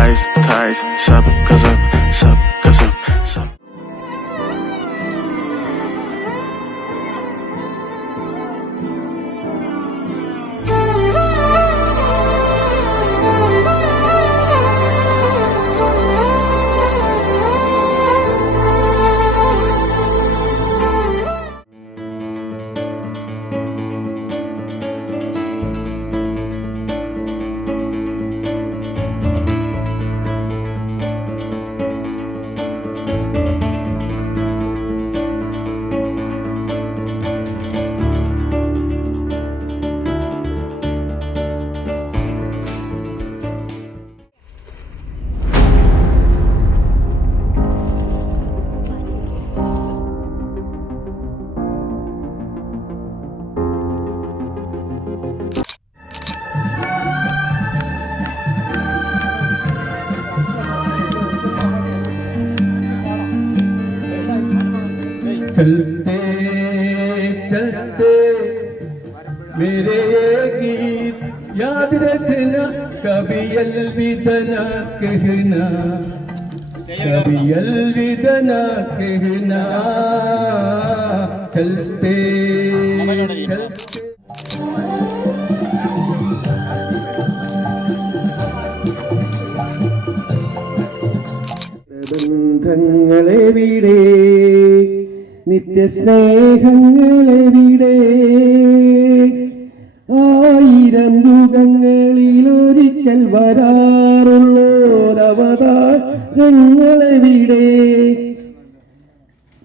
eyes, sup, cause up, sup, cause up, sup. चलते चलते मेरे ये गीत याद रखना, कभी अलविदा ना कहना, कभी अलविदा ना कहना। चलते चलते ബന്ധങ്ങളെവിടെ, നിത്യസ്നേഹങ്ങളെവിടെ, ആയിരം യുഗങ്ങളിലൊരിക്കൽ വരാറുള്ളോരവതാരങ്ങളെവിടെ,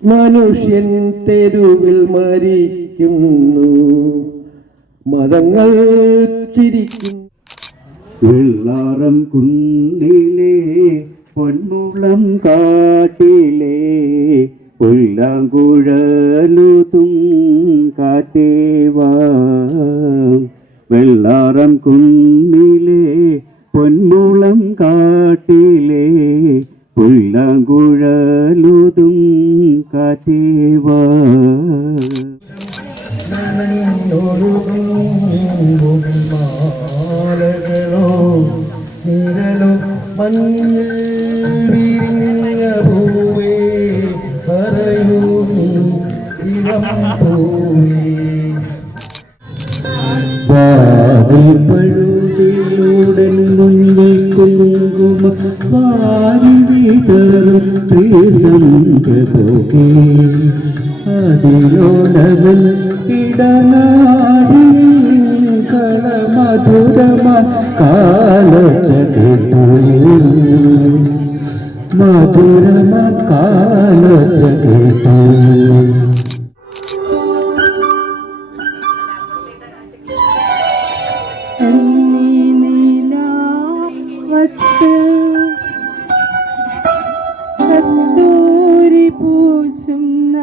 മനുഷ്യൻ തെരുവിൽ മരിക്കുന്നു, മതങ്ങൾ ചിരിക്കുന്നു. വെള്ളാരം കുന്നിലെ പൊന്മുളം കാട്ടിലെ പുല്ലാങ്കുഴലുതും കാറ്റേവാ, വെള്ളാരം കുന്നിലെ പൊന്മുളം കാട്ടിലെ പുല്ലാങ്കുഴലുതും കാറ്റേവാ. മാലകളോ നിഴലോ മഞ്ഞിൽ വിരിഞ്ഞ പൂവേ, പറയൂ ഇളം പൂവേ. പഴുതിലുടൻ മുന്നിൽ കുങ്കുമ വാരി വിതറും പ്രിയസന്ധ്യ പോകേ, അതിലോടവൻ ഇടനാടിൽ കളമധുരമാൻ കാലൊച്ച കേട്ടു, മധുരമാൻ കാലൊച്ച കേട്ടു. കസ്തൂരി പൂശുന്ന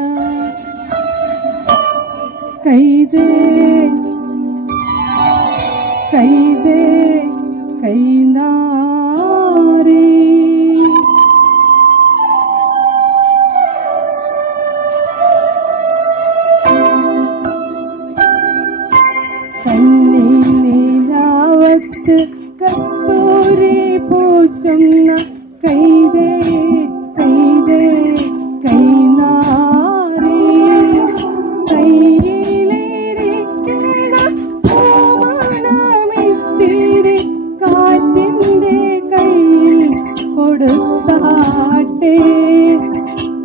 കൈതേ കൈതേ കൈനാരേ, കണ്ണിലാവത്ത് കസ്തൂരി പൂശുന്ന കൈതേ കൈതേ കൈനാരേ, കൈയിലിരിക്കുന്ന പൂമണമിത്തിരി കാറ്റിൻ്റെ കയ്യിൽ കൊടുത്താട്ടെ,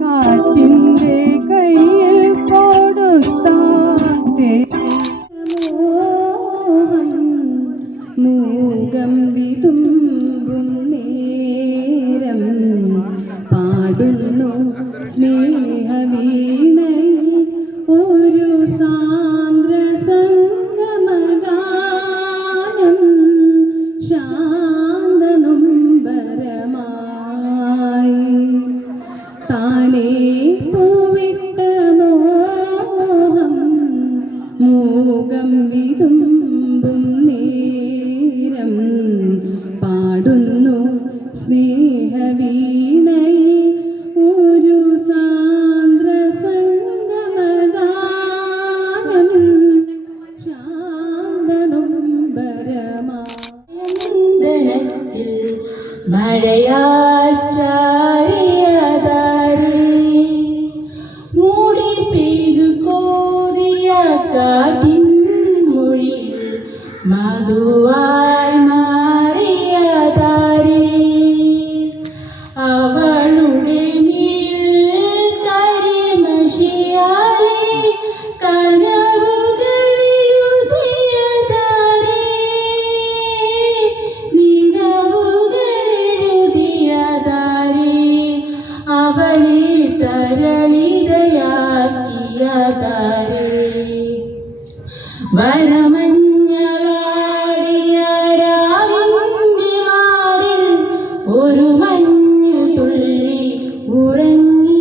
കാറ്റിൻ്റെ കയ്യിൽ കൊടുത്താട്ടെ. മൂകം വിതുമ്പും നേരം പാടുന്നു സ്നേഹവീണയിൽ ഒരു സാന്ദ്ര സംഗമഗാനം, ശാന്തനൊമ്പരമായി താനേ പൂവിട്ട മോഹം, മൂകം വിതുമ്പും നേരം പാടുന്നു സ്നേഹവീണയിൽ ഒരു സാന്ദ്ര സംഗമഗാനം, ശാന്തനൊമ്പരമായി. മഴ വരമഞ്ഞളാടിയ രാവിന്റെ മാറിൽ ഒരു മഞ്ഞു തുള്ളി ഉറങ്ങി.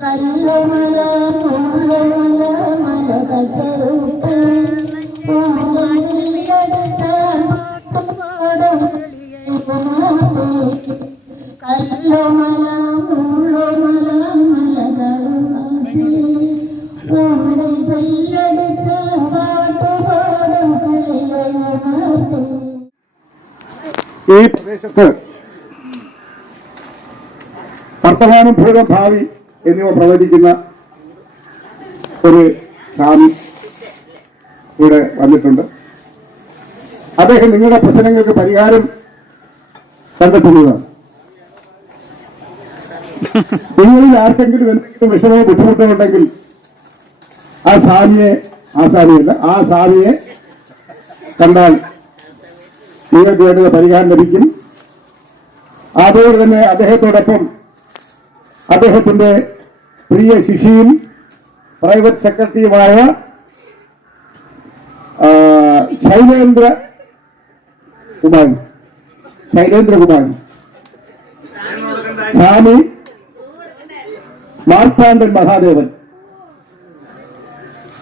കല്ലുമല മുള്ളുമല മലകൾ ചെറുട്ട് കല്ലുമല മുള്ളുമല മലകളും ഉള്ളിൽ വെല്ലടിച്ച പാട്ടുപാടും കിളിയുണർത്തി. ഈ പ്രദേശത്ത് വർത്തമാനം ഭൂതം ഭാവി എന്നിവ പ്രവചിക്കുന്ന ഒരു സ്വാമി ഇവിടെ വന്നിട്ടുണ്ട്. അദ്ദേഹം നിങ്ങളുടെ പ്രശ്നങ്ങൾക്ക് പരിഹാരം കണ്ടെത്തുന്നതാണ്. നിങ്ങളിൽ ആർക്കെങ്കിലും എന്തെങ്കിലും വിഷമോ ബുദ്ധിമുട്ടോ ഉണ്ടെങ്കിൽ ആ സ്വാമിയെ കണ്ടാൽ നിങ്ങൾക്ക് വേണ്ടുന്ന പരിഹാരം ലഭിക്കും. അതുപോലെ തന്നെ അദ്ദേഹത്തോടൊപ്പം അദ്ദേഹത്തിന്റെ പ്രിയ ശിഷ്യയും പ്രൈവറ്റ് സെക്രട്ടറിയുമായ ശൈലേന്ദ്രകുമാരി സ്വാമി മാർത്താണ്ഡൻ മഹാദേവൻ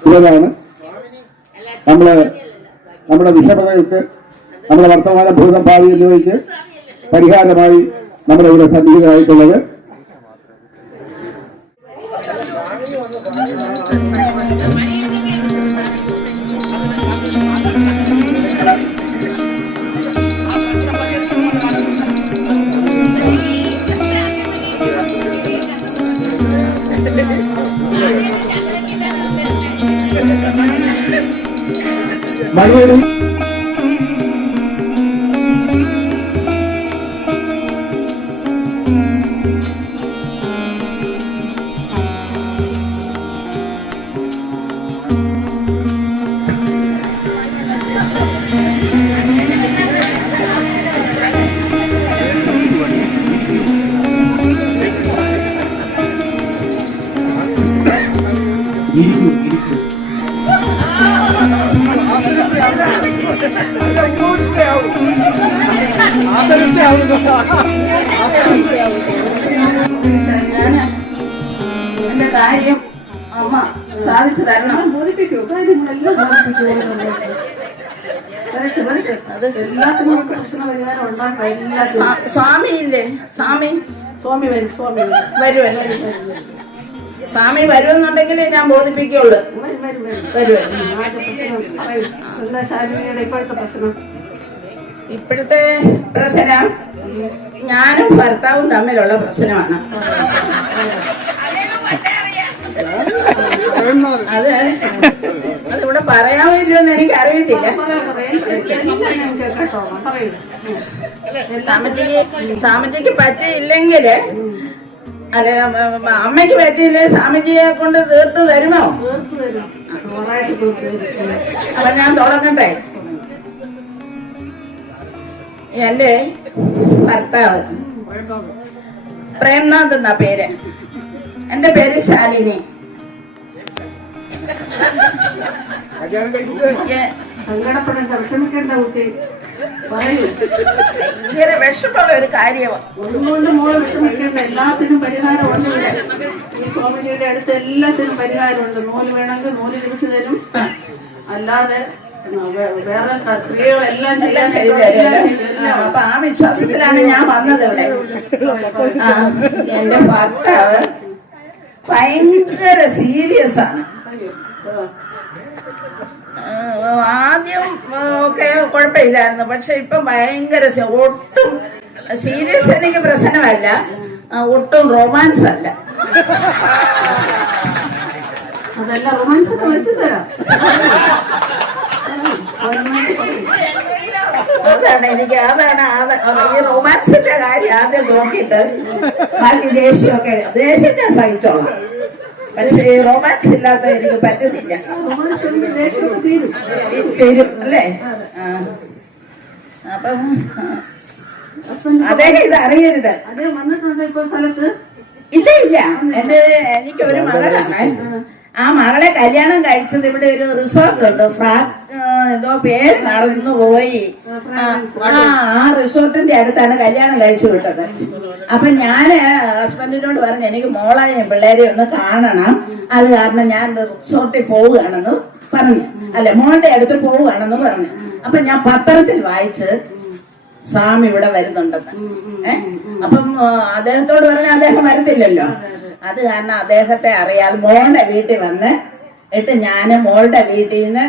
ഇവരാണ് നമ്മുടെ വിഷമതകൾക്ക്, നമ്മുടെ വർത്തമാന ഭൂതം ഭാവി എന്നിവയ്ക്ക് പരിഹാരമായി നമ്മുടെ ഇവിടെ സന്നിഹിതരായിട്ടുള്ളത്. മഴയിൽ എന്റെ കാര്യം അമ്മ സാധിച്ചു തരണം. എല്ലാത്തിനും പ്രശ്ന പരിഹാരം ഉണ്ടാക്കാം. സ്വാമി ഇല്ലേ? സ്വാമി വരും. സ്വാമി വരുമെന്നുണ്ടെങ്കിൽ ഞാൻ ബോധിപ്പിക്കുള്ളൂ. ഇപ്പോഴത്തെ പ്രശ്നം ഞാനും ഭർത്താവും തമ്മിലുള്ള പ്രശ്നമാണ്. അതിവിടെ പറയാമില്ലോ എന്ന് എനിക്ക് അറിയത്തില്ല. സ്വാമിജിക്ക് പറ്റിയില്ലെങ്കില്, അല്ല അമ്മയ്ക്ക് പറ്റിയില്ലേ, സ്വാമിജിയെ കൊണ്ട് തീർത്ത് തരുമോ? അപ്പൊ ഞാൻ തുടങ്ങട്ടെ. എന്റെ ഭർത്താവ് പ്രേംനാഥ് എന്നാ പേര്. എന്റെ പേര് ശാലിനി. ഭയങ്കര വിഷമുള്ള ഒരു കാര്യമാണ്. എല്ലാത്തിനും പരിഹാരമുണ്ട്. ഈ സ്വാമിജിയുടെ അടുത്ത് എല്ലാത്തിനും പരിഹാരമുണ്ട്. നൂല് വേണമെങ്കിൽ നൂല് തിരിച്ചു തരും. അല്ലാതെ വേറെ ക്രിയകളെല്ലാം ചെയ്തു തരും. അപ്പൊ ആ വിശ്വാസത്തിലാണ് ഞാൻ വന്നത് ഇവിടെ. എന്റെ ഭർത്താവ് ഭയങ്കര സീരിയസ് ആണ്. ആദ്യം ഒക്കെ കുഴപ്പമില്ലായിരുന്നു, പക്ഷെ ഇപ്പൊ ഭയങ്കര ഒട്ടും സീരിയസ് എനിക്ക് പ്രശ്നമല്ല, ഒട്ടും റൊമാൻസ് അല്ല. അതെല്ലാം റൊമാൻസ് ഒക്കെ വെച്ചു തരാം. അതാണ് ഈ റൊമാൻസിന്റെ കാര്യം ആദ്യം നോക്കിയിട്ട് ബാക്കി ദേഷ്യത്തെ സഹിച്ചോളാം. പക്ഷെ ഈ റൊമാൻസ് ഇല്ലാത്ത എനിക്ക് പറ്റുന്നില്ല. തരും അല്ലേ? അപ്പം അദ്ദേഹം ഇത് അറിയരുത്. ഇല്ല എനിക്കൊരു മകളാണ്. ആ മകളെ കല്യാണം കഴിച്ചത് ഇവിടെ ഒരു റിസോർട്ട് ഉണ്ട്, എന്തോ പേര് മറന്നുപോയി. ആ റിസോർട്ടിന്റെ അടുത്താണ് കല്യാണം കഴിച്ചു വിട്ടത്. അപ്പൊ ഞാന് ഹസ്ബൻഡിനോട് പറഞ്ഞു എനിക്ക് മോളെയും പിള്ളേരെയും ഒന്ന് കാണണം, അത് കാരണം ഞാൻ റിസോർട്ടിൽ പോവുകയാണെന്ന് പറഞ്ഞു. അല്ല, മോളുടെ അടുത്ത് പോവുകയാണെന്ന് പറഞ്ഞു. അപ്പൊ ഞാൻ പത്രത്തിൽ വായിച്ച് സ്വാമി ഇവിടെ വരുന്നുണ്ടെന്ന്. അപ്പം അദ്ദേഹത്തോട് പറഞ്ഞ അദ്ദേഹം വരത്തില്ലല്ലോ. അത് കാരണം അദ്ദേഹത്തെ അറിയാതെ മോളുടെ വീട്ടിൽ വന്ന് ഇട്ട് ഞാന് മോളുടെ വീട്ടിൽ നിന്ന്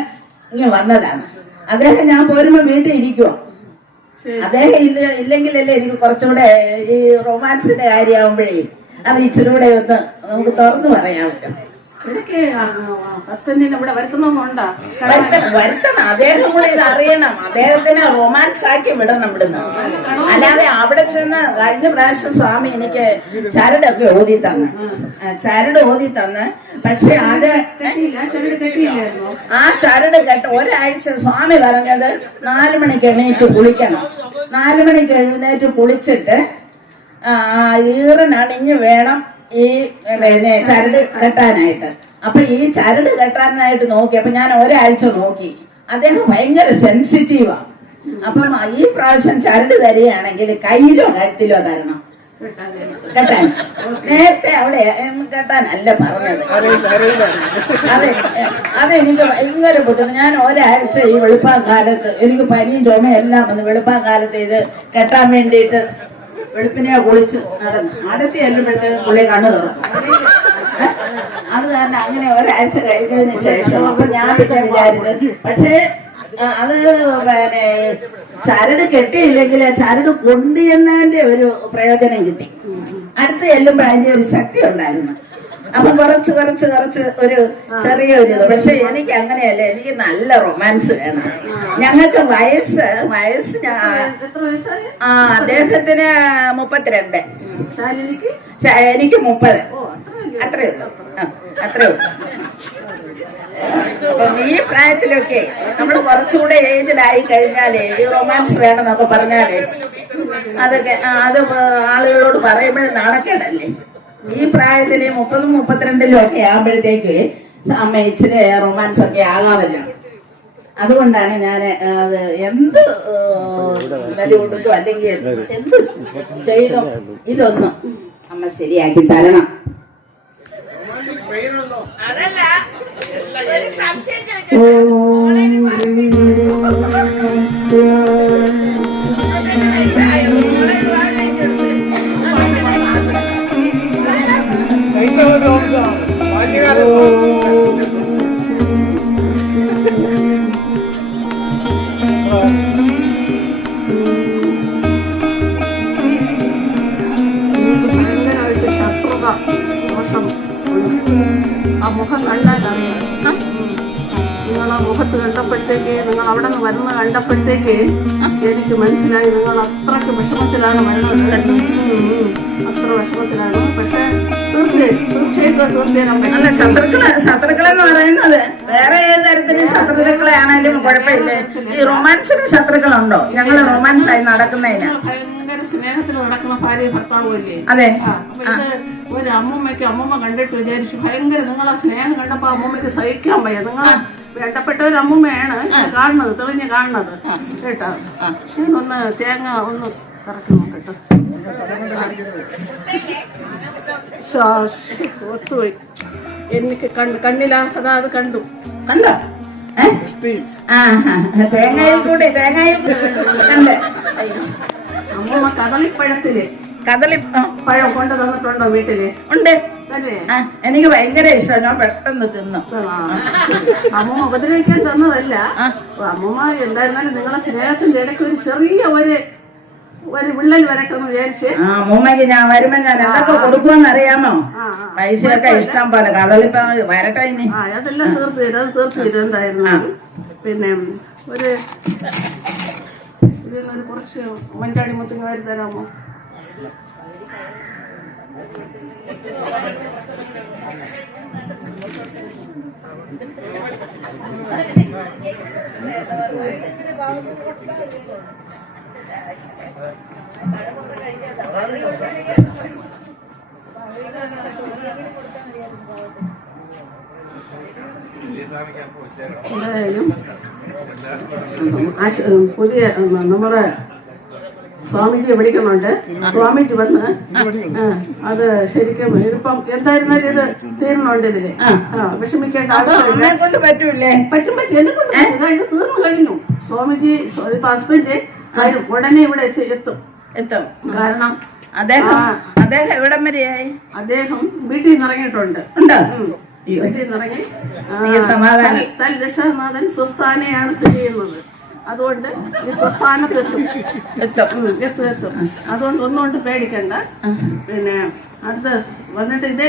ഇങ്ങനെ വന്നതാണ്. അദ്ദേഹം ഞാൻ പോരുമ്പോ വീട്ടിൽ ഇരിക്കുവോ? അദ്ദേഹം ഇല്ലെങ്കിലല്ലേ എനിക്ക് കുറച്ചുകൂടെ ഈ റൊമാൻസിന്റെ കാര്യമാകുമ്പോഴേ അത് ഇച്ചിരി കൂടെ ഒന്ന് നമുക്ക് തുറന്നു പറയാമല്ലോ. ഹസ്ബൻഡിനെ ഇവിടെ വരുത്തണമെന്നുണ്ടോ? വരുത്തണം. അദ്ദേഹം കൂടെ ഇത് അറിയണം. അദ്ദേഹത്തിന് റൊമാൻസ് ആക്കി വിടണം ഇവിടുന്ന്. അല്ലാതെ അവിടെ ചെന്ന് കഴിഞ്ഞ പ്രാവശ്യം സ്വാമി എനിക്ക് ചരടൊക്കെ ഓതി തന്ന് പക്ഷെ അത് ആ ചരട് കേട്ട് ഒരാഴ്ച സ്വാമി പറഞ്ഞത് 4 മണിക്ക് എണീറ്റ് കുളിക്കണം. 4 മണിക്ക് എഴുന്നേറ്റ് കുളിച്ചിട്ട് ഈറനണിഞ്ഞ് വേണം ഈ ചരട് കെട്ടാനായിട്ട്. അപ്പൊ ഈ ചരട് കെട്ടാനായിട്ട് നോക്കി. അപ്പൊ ഞാൻ ഒരാഴ്ച നോക്കി. അദ്ദേഹം ഭയങ്കര സെൻസിറ്റീവാ. അപ്പം ഈ പ്രാവശ്യം ചരട് തരികയാണെങ്കിൽ കയ്യിലോ കഴുത്തിലോ തരണം കെട്ടാൻ. നേരത്തെ അവിടെ കെട്ടാനല്ല പറഞ്ഞത്. അതെനിക്ക് ഭയങ്കര ബുദ്ധിമുട്ട്. ഞാൻ ഒരാഴ്ച ഈ വെളുപ്പാൻ കാലത്ത് എനിക്ക് പനിയും ചുമയും എല്ലാം വന്ന് വെളുപ്പാൻ കാലത്ത് ഇത് കെട്ടാൻ വേണ്ടിയിട്ട് വെളുപ്പിനെ കുളിച്ച് നടന്നു. അടുത്ത് ചെല്ലുമ്പോഴത്തേക്ക് പുള്ളി കണ്ണു തുറക്കും. അത് കാരണം അങ്ങനെ ഒരാഴ്ച കഴിഞ്ഞതിന് ശേഷം അപ്പൊ ഞാൻ പിന്നെ വിചാരിച്ചു. പക്ഷേ അത് ചരട് കെട്ടിയില്ലെങ്കിൽ ചരട് കൊണ്ടുചെന്നതിന്റെ ഒരു പ്രയോജനം കിട്ടി. അടുത്ത് ചെല്ലുമ്പോ അതിന്റെ ഒരു ശക്തി ഉണ്ടായിരുന്നു. അപ്പൊ കുറച്ച് ഒരു ചെറിയൊരു ഇത്. പക്ഷെ എനിക്ക് അങ്ങനെയല്ല, എനിക്ക് നല്ല റൊമാൻസ് വേണം. ഞങ്ങൾക്ക് വയസ്സ് അദ്ദേഹത്തിന് 32, എനിക്ക് 30. അത്രേ ഉള്ളൂ. അപ്പം ഈ പ്രായത്തിലൊക്കെ നമ്മൾ കുറച്ചുകൂടെ ഏജ്ഡായി കഴിഞ്ഞാലേ ഈ റൊമാൻസ് വേണമെന്നൊക്കെ പറഞ്ഞാലേ അതൊക്കെ അത് ആളുകളോട് പറയുമ്പോഴും നാണക്കേടല്ലേ. ഈ പ്രായത്തില് 30, 32 ഒക്കെ ആകുമ്പോഴത്തേക്ക് അമ്മ ഇച്ചിരി റൊമാൻസ് ഒക്കെ ആകാമല്ലോ. അതുകൊണ്ടാണ് ഞാൻ അത് എന്ത് വില കൊടുക്കും അല്ലെങ്കിൽ എന്ത് ചെയ്തോ ഇതൊന്നും അമ്മ ശരിയാക്കി തരണം. അതല്ല ആ മുഖം കണ്ടാലറിയാം. നിങ്ങളെ മുഖത്ത് കണ്ടപ്പോഴത്തേക്ക്, നിങ്ങൾ അവിടെ നിന്ന് വരുന്ന കണ്ടപ്പോഴത്തേക്ക് എനിക്ക് മനസ്സിലായി നിങ്ങൾ അത്രയ്ക്ക് വിഷമത്തിലാണ് വരുന്നത്. അത്ര വിഷമത്തിലാണ്. പക്ഷെ തീർച്ചയായിട്ടും അല്ല, ശത്രുക്കളെന്ന് പറയുന്നത് വേറെ ഏത് തരത്തിലും ശത്രുക്കളെ ആണെങ്കിലും കുഴപ്പമില്ല. ഈ റൊമാൻസിന് ശത്രുക്കളുണ്ടോ? ഞങ്ങള് റൊമാൻസ് ആയി നടക്കുന്നതിന് ഭയങ്കര സ്നേഹത്തിൽ നടക്കുന്ന ഭാര്യ ഭർത്താവുമല്ലേ? അതെ. ഒരു അമ്മൂമ്മയ്ക്ക് അമ്മൂമ്മ കണ്ടിട്ട് വിചാരിച്ചു ഭയങ്കര നിങ്ങളാ സ്നേഹം കണ്ടപ്പോ അമ്മൂമ്മയ്ക്ക് സഹിക്കാൻ വയ്യ. നിങ്ങൾ വേണ്ടപ്പെട്ട ഒരു അമ്മൂമ്മയാണ് കാണുന്നത്, തെളിഞ്ഞ് കാണുന്നത് കേട്ടോ. ഞാനൊന്ന് തേങ്ങ ഒന്ന് കറക്കി നോക്കട്ടെ. ഒത്തുപോയി എനിക്ക് കണ്ണിലാ. അത് കണ്ടു. തേങ്ങയിൽ കൂടി കണ്ട് അമ്മൂമ്മ കദളിപ്പഴത്തില് പഴം കൊണ്ടു തന്നിട്ടുണ്ടോ വീട്ടില്? ഉണ്ട്. എനിക്ക് ഭയങ്കര ഇഷ്ടം. ഞാൻ പെട്ടെന്ന് തിന്നു. അമ്മൂമ്മ ഉപദ്രവിക്കാൻ തന്നതല്ല. അമ്മൂമ്മ എന്തായിരുന്നാലും നിങ്ങളെ സ്നേഹത്തിന്റെ ഇടയ്ക്ക് ഒരു ചെറിയ ഒരു വിള്ളൽ വരട്ടെന്ന് വിചാരിച്ച് അമ്മൂമ്മക്ക് ഞാൻ വരുമ്പോ ഞാൻ എന്തൊക്കെ കൊടുക്കുമെന്ന് അറിയാമോ? പൈസയൊക്കെ ഇഷ്ടം പോലെ. കഥളിപ്പ വരട്ടെ ഇനി. അതെല്ലാം തീർച്ചയായിട്ടും എന്തായിരുന്നു. പിന്നെ ഒരു ഇതിൽ നിന്നൊരു കുറച്ച് മഞ്ചാടി മുത്തുങ്ങ വാരി തരാമോ? എന്തായാലും പുതിയ നമ്മുടെ സ്വാമിജിയെ വിളിക്കണുണ്ട്. സ്വാമിജി വന്ന് അത് ശരിക്കും ഇതിപ്പം എന്തായിരുന്നാലും ഇത് തീർന്നുണ്ട്. ഇതില് വിഷമിക്കേണ്ട ആവശ്യമില്ല. പറ്റൂലേ? പറ്റും എന്നെ കൊണ്ട് ഇത് തീർന്നു കഴിഞ്ഞു. സ്വാമിജി ഇപ്പൊ ഹസ്ബൻഡ് വരും, ഉടനെ ഇവിടെ എത്തും. കാരണം അദ്ദേഹം എവിടം വരെയായി? അദ്ദേഹം വീട്ടിൽ നിന്ന് ഇറങ്ങിയിട്ടുണ്ട്. വീട്ടിൽ നിന്ന് ഇറങ്ങി ദശാനാഥൻ സ്വസ്ഥാനയാണ് സ്ഥിതി ചെയ്യുന്നത്. അതുകൊണ്ട് ഈ സ്വസ്ഥാനത്ത് എത്തും. അതുകൊണ്ട് ഒന്നുകൊണ്ട് പേടിക്കണ്ട. പിന്നെ അടുത്ത വന്നിട്ട് ഇതേ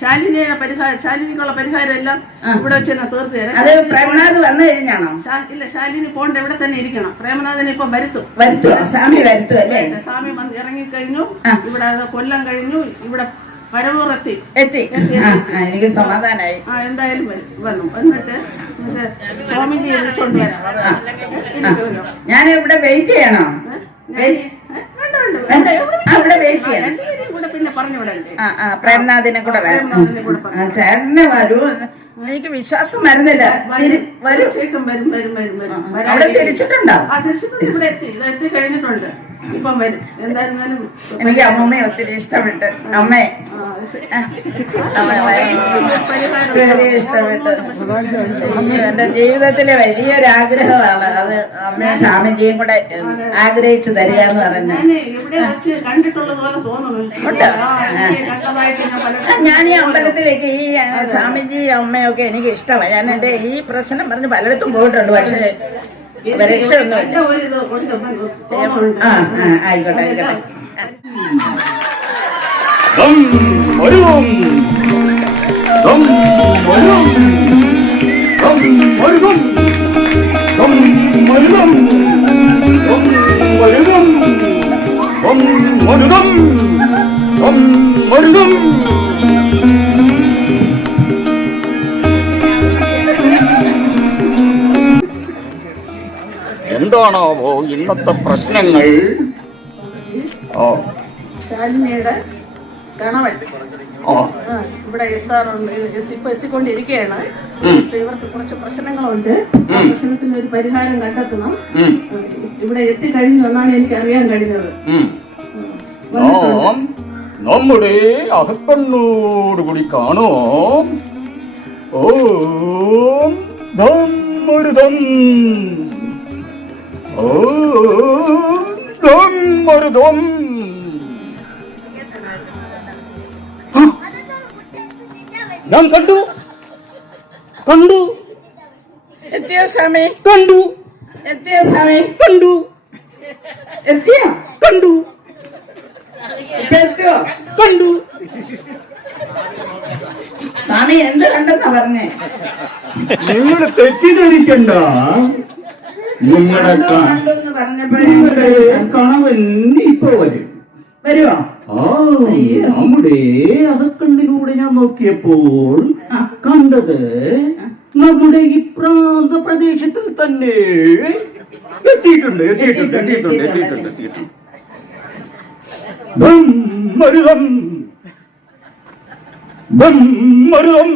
ശാലിനിക്കുള്ള പരിഹാരം എല്ലാം ഇവിടെ വെച്ച് തന്നെ തീർത്തു തരാം. പ്രേമനാഥ് വന്നു കഴിഞ്ഞാണോ? ഇല്ല, ശാലിനി പോണ്ട ഇവിടെ തന്നെ ഇരിക്കണം. പ്രേമനാഥനെ ഇപ്പൊ വരുത്തും. സ്വാമി വരുത്തും അല്ലേ? സ്വാമി ഇറങ്ങിക്കഴിഞ്ഞു. ഇവിടെ കൊല്ലം കഴിഞ്ഞു. ഇവിടെ പരവൂറെത്തി. എനിക്ക് സമാധാനായി. എന്തായാലും വന്നു. എന്നിട്ട് സ്വാമിജി വിളിച്ചോണ്ട് വരാം. ഞാൻ ഇവിടെ വെയിറ്റ് ചെയ്യണോ? അവിടെ വെയിറ്റ് ചെയ്യണം. പിന്നെ പറഞ്ഞു വിടണ്ടേ? പ്രേംനാഥിനെ കൂടെ വരണം. ചേട്ടനെ വരൂ. എനിക്ക് വിശ്വാസം വരുന്നില്ല. വരും. അവിടെ തിരിച്ചിട്ടുണ്ടോ? തിരിച്ചിട്ടുണ്ട്. ഇവിടെ എത്തി കഴിഞ്ഞിട്ടുണ്ട്. ഇപ്പം വരും. എന്തായിരുന്നാലും എനിക്ക് അമ്മമ്മയെ ഒത്തിരി ഇഷ്ടപ്പെട്ട്. അമ്മയെ ഇഷ്ടപ്പെട്ട്. എന്റെ ജീവിതത്തിലെ വലിയൊരു ആഗ്രഹമാണ് അത്. അമ്മയും സ്വാമിജിയും കൂടെ ആഗ്രഹിച്ചു തരിക എന്ന് പറഞ്ഞു. ഞാൻ ഈ അമ്പലത്തിലേക്ക് ഈ സ്വാമിജി അമ്മയൊക്കെ എനിക്ക് ഇഷ്ടമാണ്. ഞാൻ എന്റെ ഈ പ്രശ്നം പറഞ്ഞ് പലയിടത്തും പോയിട്ടുണ്ട്. പക്ഷേ രക്ഷയൊന്നുമില്ല. ആയിക്കോട്ടെ. എന്താണാവോ ഇന്നത്തെ പ്രശ്നങ്ങൾ? ശാലിനിയുടെ കണവൻ ഇവിടെ എത്താറുണ്ട്. ഇപ്പൊ എത്തിക്കൊണ്ടിരിക്കുകയാണ്. ഇവർക്ക് കുറച്ച് പ്രശ്നങ്ങളുണ്ട്. ആ പ്രശ്നത്തിന് ഒരു പരിഹാരം കണ്ടെത്തണം. ഇവിടെ എത്തിക്കഴിഞ്ഞു എന്നാണ് എനിക്ക് അറിയാൻ കഴിഞ്ഞത്. നമ്മുടെ അഹക്കണ്ണോട് കൂടി കാണോ? ഓം ദം മരുദം, ഓം ദം മരുദം. ഞാൻ കണ്ടു. എത്തിയോ സ്വാമി? കണ്ടു. എത്തിയോ സ്വാമി? കണ്ടു. എത്തിയോ? കണ്ടു. എത്തിയോ? കണ്ടു. സ്വാമി എന്ത് കണ്ടെന്നാ പറഞ്ഞേ? നിങ്ങൾ തെറ്റിദ്ധരിക്കണ്ട. നിങ്ങളുടെ കണവൻ ഇപ്പൊ വരും. വരുമോ? നമ്മുടെ അകക്കണ്ണിലൂടെ ഞാൻ നോക്കിയപ്പോൾ കണ്ടത് നമ്മുടെ ഈ പ്രാന്ത പ്രദേശത്തിൽ തന്നെ എത്തിയിട്ടുണ്ട്. മരുതം മരുതം.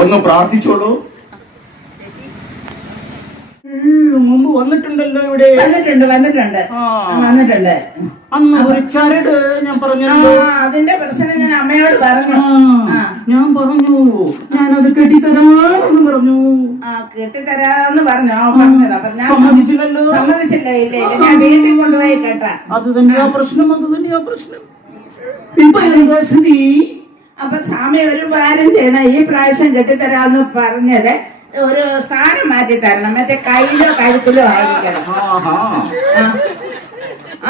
ഒന്ന് പ്രാർത്ഥിച്ചോളൂ. മുമ്പ് വന്നിട്ടുണ്ടല്ലോ ഇവിടെ. വന്നിട്ടുണ്ട്. അന്ന് ഒരു ചരട് ഞാൻ പറഞ്ഞല്ലോ. അതിന്റെ പ്രശ്നം ഞാൻ അമ്മയോട് പറഞ്ഞു. ഞാനത് കെട്ടിത്തരാമെന്ന് പറഞ്ഞു. കെട്ടിത്തരാന്ന് പറഞ്ഞു. സമ്മതിച്ചില്ലല്ലോ. സമ്മതിച്ചില്ല. ഇല്ല ഞാൻ വീട്ടിൽ കൊണ്ടുപോയി കേട്ടാ. അത് തന്നെയാ പ്രശ്നം. ഇപ്പൊ എന്താ സ്ഥിതി? അപ്പൊ സ്വാമി ഒരു കാര്യം ചെയ്യണം. ഈ പ്രാവശ്യം കെട്ടിത്തരാന്ന് പറഞ്ഞത് ഒരു സ്ഥാനം മാറ്റി തരണം. മറ്റേ കയ്യിലോ കഴുത്തിലോ ആയിരിക്കണം.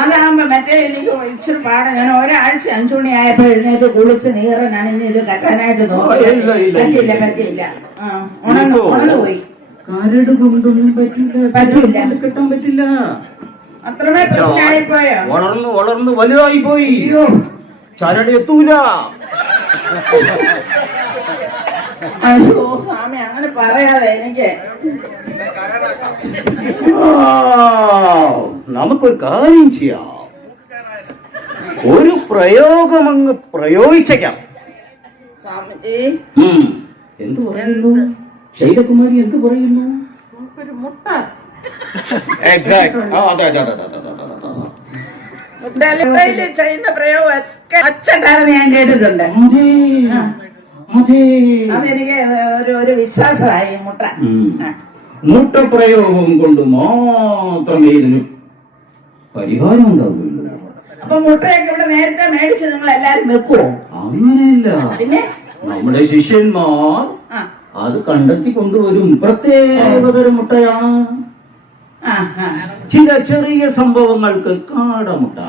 അതാകുമ്പോ മറ്റേ എനിക്ക് ഇച്ചിരി പാടാ. ഞാൻ ഒരാഴ്ച 5 മണിയായപ്പോ എഴുന്നേറ്റ് കുളിച്ച് നീറനാണ് ഇനി ഇത് കെട്ടാനായിട്ട് പറ്റിയില്ല. ഉണർന്നു പോയി. കരട് കൊണ്ടൊന്നും പറ്റില്ല, കെട്ടാൻ പറ്റില്ല. അത്രമേ പ്രശ്നമായിപ്പോയോ? വളർന്ന് വലുതായി പോയി. ചരട് എത്തൂല. അയ്യോ സ്വാമി, അങ്ങനെ പറയാതെ. എനിക്ക് നമുക്കൊരു കാര്യം ചെയ്യാം. ഒരു പ്രയോഗം അങ്ങ് പ്രയോഗിച്ചേക്കാം. സ്വാമിജി എന്ത് പറയുന്നു ശൈലകുമാരി? എന്ത് പറയുന്നു? മുട്ട ഡെലിവറിയിൽ ചെയ്യുന്ന പ്രയോഗം ഒക്കെ അച്ഛണ്ടാണെന്ന് ഞാൻ കേട്ടിട്ടുണ്ട്. അതെനിക്ക് ഒരു വിശ്വാസമായി. മുട്ടപ്രയോഗം കൊണ്ട് മാത്രമേ ഇതിന് പരിഹാരം ഉണ്ടാവുകയുള്ളൂ. അപ്പൊ മുട്ടയൊക്കെ ഇവിടെ നേരത്തെ മേടിച്ച് നിങ്ങൾ എല്ലാരും വെക്കുവോ? അങ്ങനെയല്ല, പിന്നെ നമ്മുടെ ശിഷ്യന്മാർ അത് കണ്ടെത്തി കൊണ്ടുവരും. പ്രത്യേകതരം മുട്ടയാണ്. ചില ചെറിയ സംഭവങ്ങൾക്ക് കാടമുട്ട,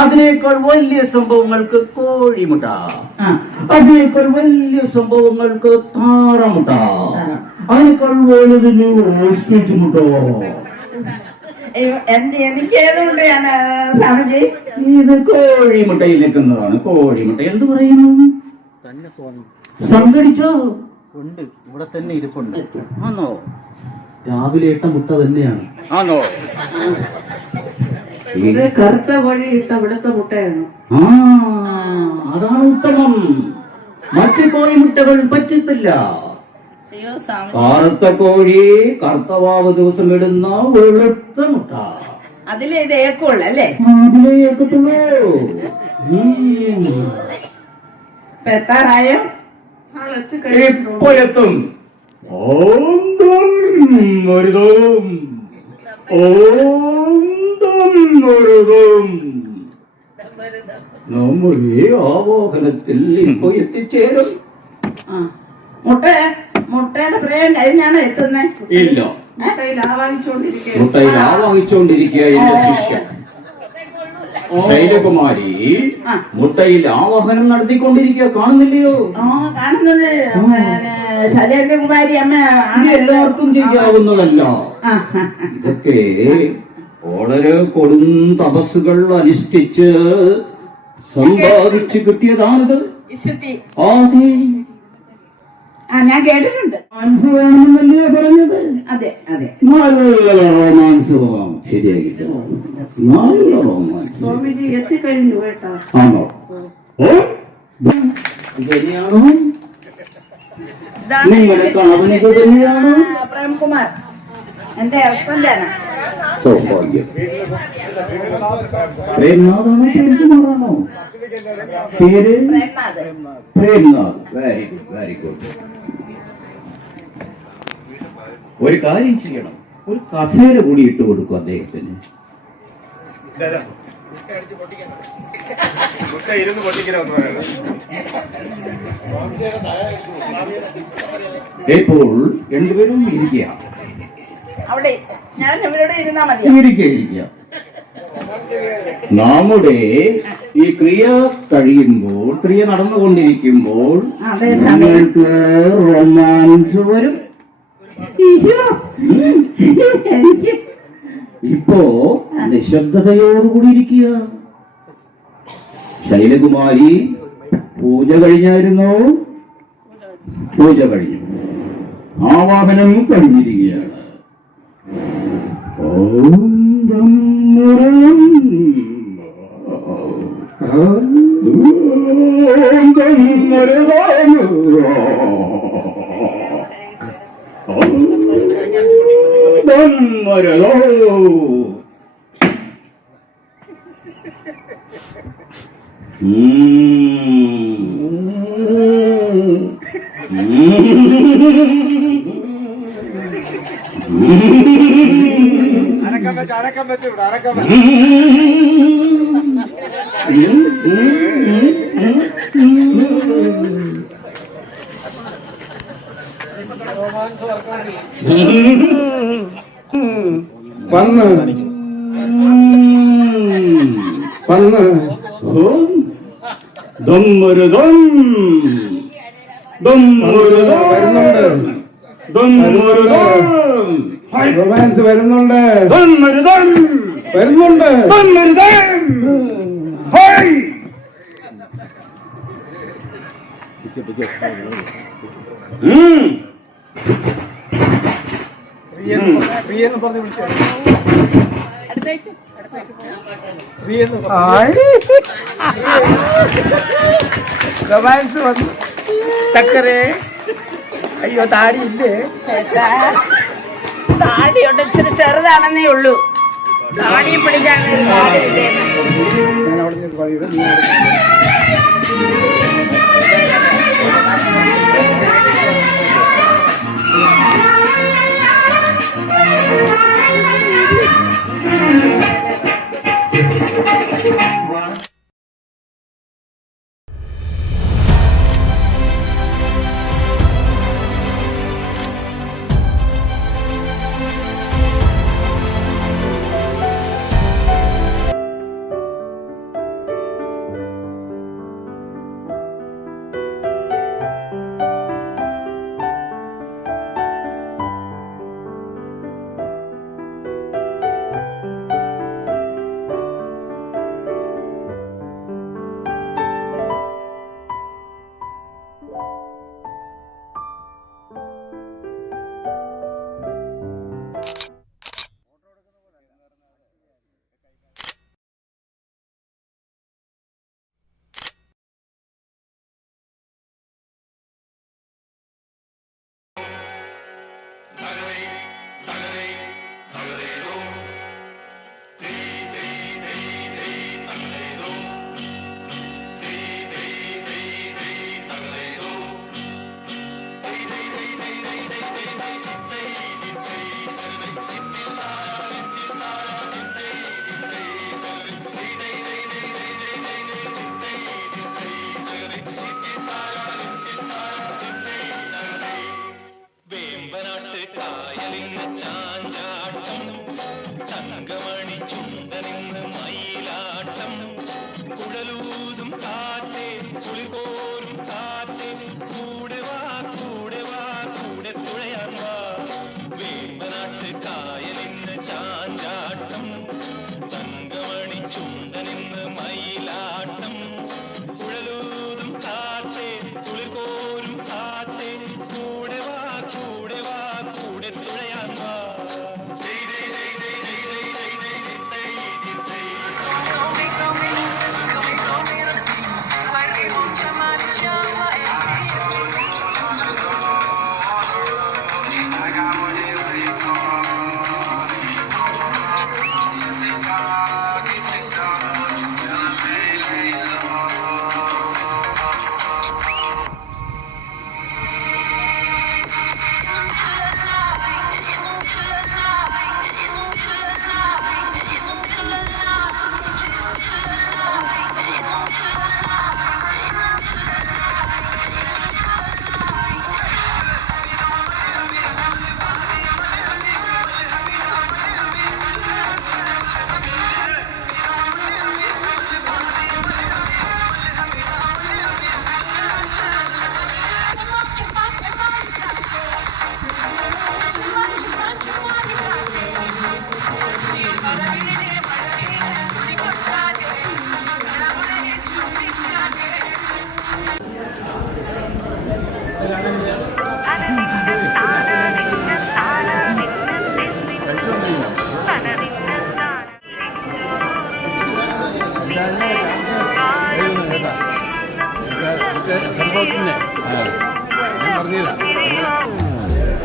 അതിനേക്കാൾ വലിയ സംഭവങ്ങൾക്ക് കോഴിമുട്ട, അതിനേക്കാൾ വലിയ സംഭവങ്ങൾക്ക് താറമുട്ട, അതിനേക്കാൾ വലുതിന് ഓസ്ട്രിച്ച് മുട്ട. എനിക്ക് ഏതുകൊണ്ടാണ് സ്വാമിജി? ഇത് കോഴിമുട്ടയിൽ നിൽക്കുന്നതാണ്. കോഴിമുട്ട എന്ത് പറയുന്നു? സംഘടിച്ചോ? ഉണ്ട്, ഇവിടെ തന്നെ ഇരിപ്പുണ്ട്. ആണോ? രാവിലെ ഇട്ട മുട്ട തന്നെയാണ്. ആണോ? ഇത് കറുത്ത കോഴി ഇട്ട ഇവിടുത്തെ മുട്ടയാണ്. അതാണ് ഉത്തമം. മറ്റു കോഴിമുട്ടകൾ പറ്റത്തില്ല. കറുത്ത കോഴി കറുത്തവാവ് ദിവസം ഇടുന്ന വെളുത്ത മുട്ട. അതിലേ ഇത് ഏക്കുള്ളൂ അല്ലേ? അതിലേ ഏക്കത്തുള്ളൂ. എത്താറായോ? ഇപ്പൊ എത്തും. നമ്മുടെ ആവാഹനത്തിൽ ഇപ്പൊ എത്തിച്ചേരും. മുട്ടയുടെ പ്രയോഗം കഴിഞ്ഞാണ് എത്തുന്നത്? ഇല്ല, മുട്ടയിൽ ആവാഹിച്ചുകൊണ്ടിരിക്കുക എന്റെ ശിഷ്യൻ ശൈലകുമാരി. മുട്ടയിൽ ആവാഹനം നടത്തിക്കൊണ്ടിരിക്കുക, കാണുന്നില്ലയോ? കാണുന്നത് ശൈലകുമാരി അമ്മ. എല്ലാവർക്കും ചെയ്യാവുന്നതല്ല. ഇതൊക്കെ വളരെ കൊടും തപസ്സുകൾ അനുഷ്ഠിച്ച് സമ്പാദിച്ചു കിട്ടിയതാണിത്. അതെ, ഞാൻ കേട്ടിട്ടുണ്ട്. മനസ്സിലാണെന്നല്ലേ പറഞ്ഞത്? അതെ അതെ. നല്ല റൊമാൻസ്. ശരിയായി, നല്ല റൊമാൻസ്. സ്വാമിജി എത്തിക്കഴിഞ്ഞു കേട്ടോ. ആണോ? തന്നെയാണോ? നിങ്ങളെ കാണുന്നത് തന്നെയാണോ? പ്രേംകുമാർ എന്റെ ഹസ്ബൻഡാണ്. സൗഭാഗ്യം. പ്രേംനാഥാണോ പ്രേംകുമാറാണോ പേര്? Premnath. Very good, very good. ഒരു കാര്യം ചെയ്യണം, ഒരു കസേര കൂടി ഇട്ട് കൊടുക്കും അദ്ദേഹത്തിന്. ഇപ്പോൾ രണ്ടുപേരും ഇരിക്കുക. അവിടെ ഞാൻ ഇവിടെ ഇരുന്നാ മതി. ഇരിക്കുക. നമ്മുടെ ഈ ക്രിയ കഴിയുമ്പോൾ, ക്രിയ നടന്നുകൊണ്ടിരിക്കുമ്പോൾ നിങ്ങൾക്ക് റൊമാൻസ് വരും. ഇപ്പോ നിശബ്ദതയോടുകൂടി ഇരിക്കുക. ശൈലകുമാരി പൂജ കഴിഞ്ഞായിരുന്നോ? പൂജ കഴിഞ്ഞു. ആവാഹനം കഴിഞ്ഞിരിക്കുകയാണ്. അടക്കം വെച്ചു അടക്കം. വന്ന് വന്ന് റൊമാൻസ് വരുന്നുണ്ട്. റൊമാൻസ് വന്നു. ചക്കരേ, അയ്യോ താടിയില്ലേ? താടിയുണ്ട്, ഇച്ചിരി ചെറുതാണെന്നേ ഉള്ളൂ. താടി പിടിക്കാൻ താടിയില്ലേ? ഞാൻ അവിടെ നിന്ന് പറയുന്നത്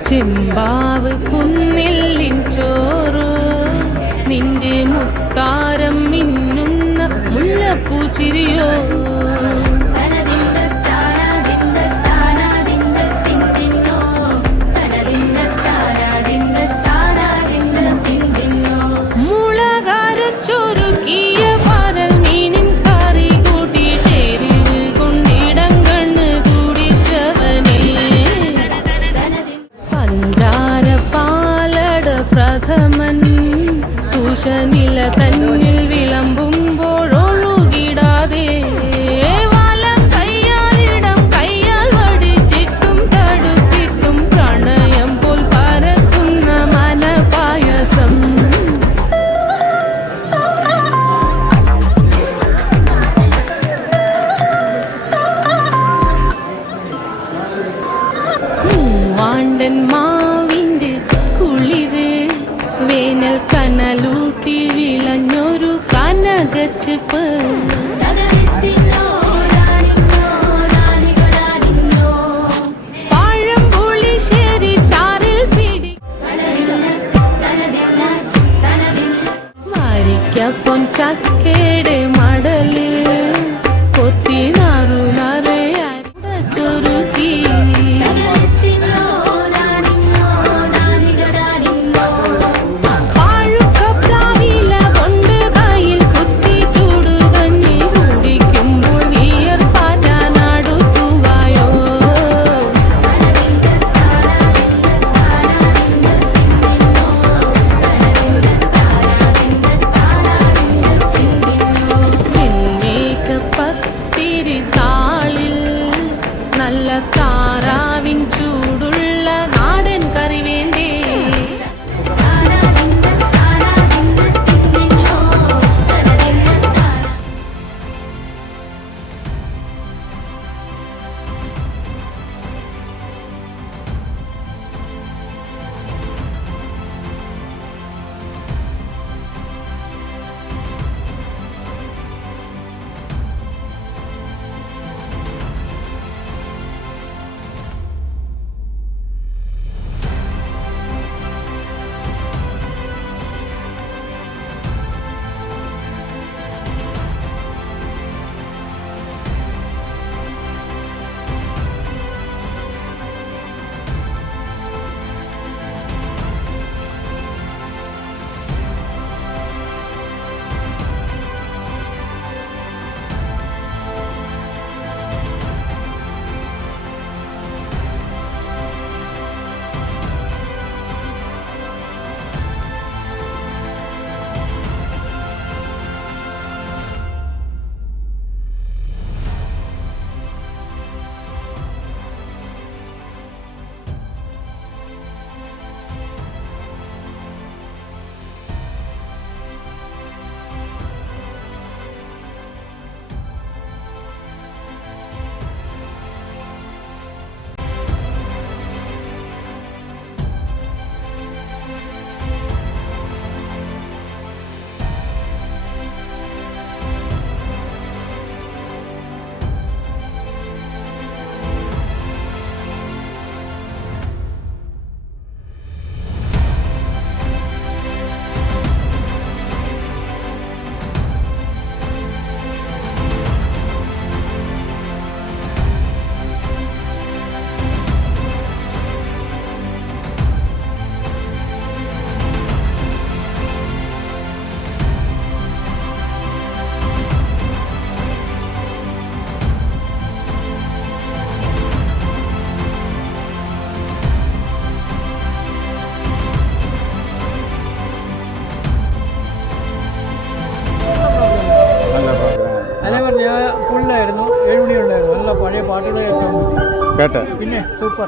ചെമ്പാവ് കുന്നില്ലിൻ ചോറ് നിന്റെ മുത്താരം മിന്നുന്ന മുല്ലപ്പൂച്ചിരിയോ മുളകരച്ചൊരുക്കിയ പരൽ മീനിൻ കറി കൂട്ടിയിട്ടേരിവ് കൊണ്ടിടം കണ്ണ് തുടിച്ചവനേ പഞ്ചാര പാലട പ്രഥമൻ തുഷനില തന്നിൽ വിളമ്പുമ്പോഴോ നാടൻ മാവിൻ്റെ കുളിര് വേനൽ കനലൂട്ടി വിളഞ്ഞൊരു കനകച്ചെപ്പ് പഴംപുളിശ്ശേരി ചാറിൽ പിടി വരിക്കപ്പം ചക്കയുടെ മടല് കൊത്തി നാറു ചൊരുക്കി പാഴുക്കപ്ലാവില കൊണ്ട് കയ്യിൽ കുത്തി ചൂടുകഞ്ഞി കുടിക്കുമ്പോൾ വിയർപ്പാറ്റാനടുത്തുവായോ പത്തിരി താളിൽ നല്ല താറാവിൻ ചൂടുള്ള നാടൻ കറി വേണ്ടേ ഫുള്ളായിരുന്നു 7 മണി ഉണ്ടായിരുന്നു. നല്ല പഴയ പാട്ടുകൾ കേൾക്കാൻ. പിന്നെ സൂപ്പർ.